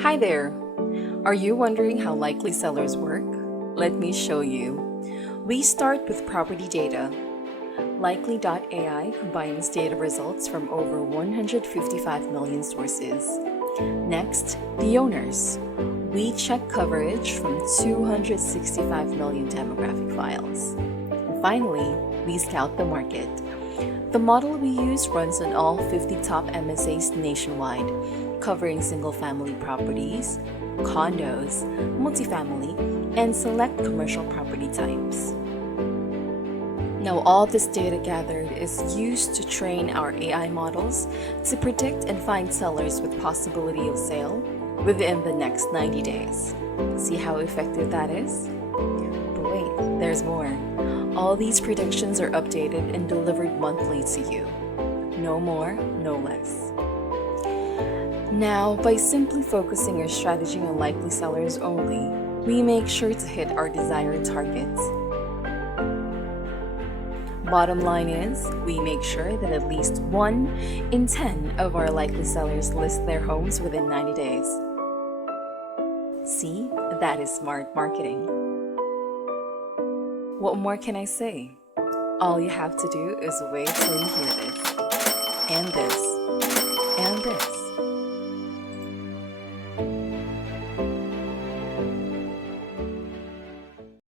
Hi there! Are you wondering how likely sellers work? Let me show you. We start with property data. Likely.ai combines data results from over 155 million sources. Next, the owners. We check coverage from 265 million demographic files. And finally, we scout the market. The model we use runs on all 50 top MSAs nationwide, covering single-family properties, condos, multifamily, and select commercial property types. Now, all this data gathered is used to train our AI models to predict and find sellers with possibility of sale within the next 90 days. See how effective that is? But wait, there's more. All these predictions are updated and delivered monthly to you. No more, no less. Now, by simply focusing your strategy on likely sellers only, we make sure to hit our desired targets. Bottom line is, we make sure that at least 1 in 10 of our likely sellers list their homes within 90 days. See, that is smart marketing. What more can I say? All you have to do is wait till you hear this.